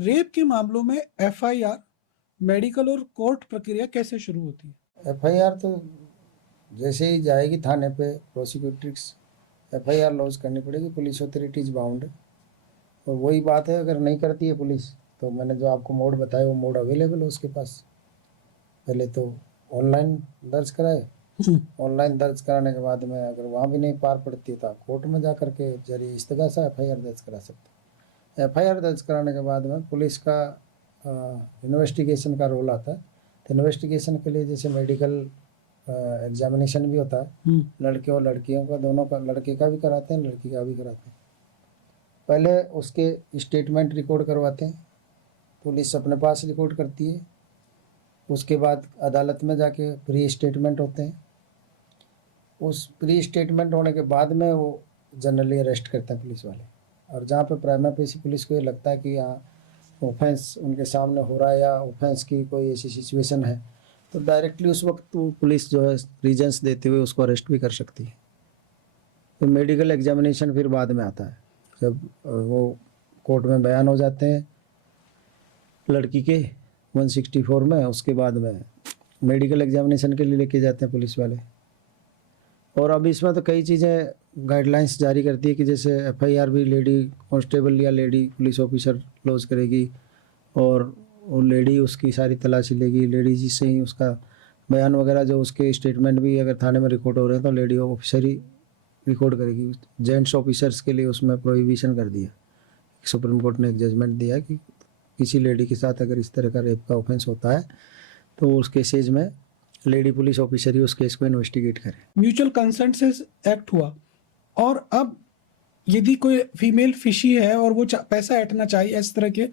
Rape के मामलों में एफआईआर, मेडिकल और कोर्ट प्रक्रिया कैसे शुरू होती है? एफआईआर तो जैसे ही जाएगी थाने पे प्रोसिक्यूट्रिक्स एफआईआर लॉन्च करनी पड़ेगी, पुलिस अथॉरिटीज बाउंड है। और वही बात है, अगर नहीं करती है पुलिस तो मैंने जो आपको मोड बताया वो मोड अवेलेबल है उसके पास। पहले तो ऑनलाइन दर्ज कराए, ऑनलाइन दर्ज कराने के बाद में अगर वहाँ भी नहीं पार पड़ती तो आप कोर्ट में जा करके जरिए इस्तगासा एफआईआर दर्ज करा सकते हैं। एफआईआर दर्ज कराने के बाद में पुलिस का इन्वेस्टिगेशन का रोल आता है। तो इन्वेस्टिगेशन के लिए जैसे मेडिकल एग्जामिनेशन भी होता है, लड़के और लड़कियों का दोनों का, लड़के का भी कराते हैं लड़की का भी कराते हैं। पहले उसके स्टेटमेंट रिकॉर्ड करवाते हैं, पुलिस अपने पास रिकॉर्ड करती है। उसके बाद अदालत में जाके प्री स्टेटमेंट होते हैं। उस प्री स्टेटमेंट होने के बाद में वो जनरली अरेस्ट करते हैं पुलिस वाले। और जहाँ पे प्राइमा फेसी पुलिस को ये लगता है कि यहाँ ऑफेंस उनके सामने हो रहा है या ऑफेंस की कोई ऐसी सिचुएशन है, तो डायरेक्टली उस वक्त वो पुलिस जो है रीजंस देते हुए उसको अरेस्ट भी कर सकती है। तो मेडिकल एग्जामिनेशन फिर बाद में आता है, जब वो कोर्ट में बयान हो जाते हैं लड़की के 164 में। उसके बाद में मेडिकल एग्जामिनेशन के लिए लेके जाते हैं पुलिस वाले। और अब इसमें तो कई चीज़ें गाइडलाइंस जारी करती है कि जैसे एफआईआर भी लेडी कांस्टेबल या लेडी पुलिस ऑफिसर लॉन्च करेगी, और वो लेडी उसकी सारी तलाशी लेगी, लेडी जी से ही उसका बयान वगैरह जो उसके स्टेटमेंट भी अगर थाने में रिकॉर्ड हो रहे हैं तो लेडी ऑफिसर ही रिकॉर्ड करेगी। जेंट्स ऑफिसर्स के लिए उसमें प्रोहिबिशन कर दिया। सुप्रीम कोर्ट ने एक जजमेंट दिया कि किसी लेडी के साथ अगर इस तरह का रेप का ऑफेंस होता है तो उस केसेज में लेडी पुलिस ऑफिसर ही उस केस को इन्वेस्टिगेट करे। म्यूचुअल कंसेंट से एक्ट हुआ, और अब यदि कोई फीमेल फिशी है और वो पैसा ऐंठना चाहिए, इस तरह के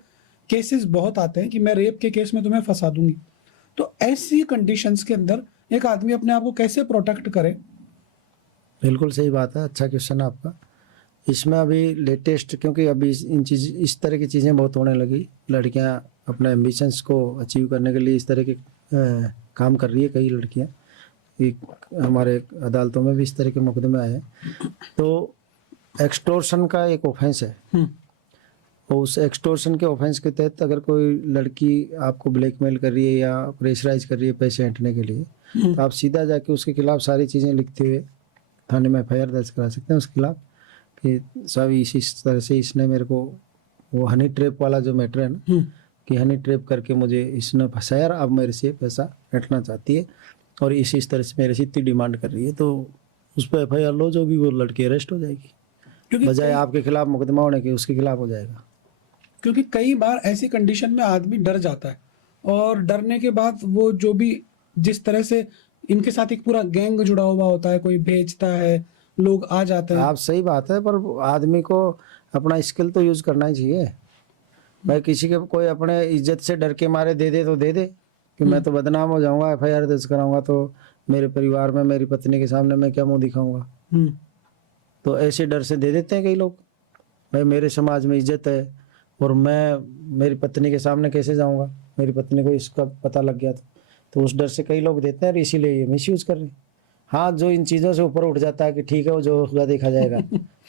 केसेस बहुत आते हैं कि मैं रेप के केस में तुम्हें फंसा दूंगी। तो ऐसी कंडीशंस के अंदर एक आदमी अपने आप को कैसे प्रोटेक्ट करे? बिल्कुल सही बात है, अच्छा क्वेश्चन है आपका। इसमें अभी लेटेस्ट, क्योंकि अभी इस तरह की चीज़ें बहुत होने लगी, लड़कियां अपने एम्बिशंस को अचीव करने के लिए इस तरह के काम कर रही है कई लड़कियां। हमारे अदालतों में भी इस तरह के मुकदमे आए हैं। तो एक्सटोर्शन का एक ऑफेंस है, और उस एक्सटोर्शन के ऑफेंस के तहत अगर कोई लड़की आपको ब्लैकमेल कर रही है या प्रेशराइज कर रही है पैसे ऐंठने के लिए, तो आप सीधा जाके उसके खिलाफ सारी चीज़ें लिखते हुए थाने में एफआईआर दर्ज करा सकते हैं उसके खिलाफ कि सब इस तरह से इसने मेरे को, वो हनी ट्रैप वाला जो मैटर है ना, कि हनी ट्रैप करके मुझे इसने फंसाया, अब मेरे से पैसा ऐंठना चाहती है और इस तरह से मेरे से इतनी डिमांड कर रही है, तो उस पर एफआईआर लो, जो भी वो लड़की अरेस्ट हो जाएगी, बजाय आपके खिलाफ मुकदमा होने के उसके खिलाफ हो जाएगा। क्योंकि कई बार ऐसी कंडीशन में आदमी डर जाता है, और डरने के बाद वो जो भी जिस तरह से इनके साथ एक पूरा गैंग जुड़ा हुआ होता है, कोई भेजता है, लोग आ जाते हैं। आप सही बात है, पर आदमी को अपना स्किल तो यूज करना ही चाहिए भाई। किसी के कोई अपने इज्जत से डर के मारे दे दे तो दे दे कि मैं तो बदनाम हो जाऊंगा, एफआईआर दर्ज कराऊंगा तो मेरे परिवार में मेरी पत्नी के सामने मैं क्या मुंह दिखाऊंगा। तो ऐसे डर से दे देते हैं कई लोग, भाई मेरे समाज में इज्जत है और मैं मेरी पत्नी के सामने कैसे जाऊंगा, मेरी पत्नी को इसका पता लग गया तो उस डर से कई लोग देते हैं, और इसीलिए ये मिसयूज कर रहे हैं। हाँ, जो इन चीज़ों से ऊपर उठ जाता है कि ठीक है वो जो होगा देखा जाएगा,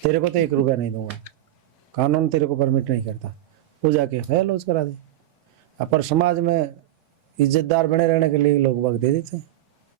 तेरे को तो 1 रुपया नहीं दूंगा, कानून तेरे को परमिट नहीं करता, वो जाके एफआईआर लॉन्च करा दे। पर समाज में इज्जतदार बने रहने के लिए लोग वक्त दे देते हैं।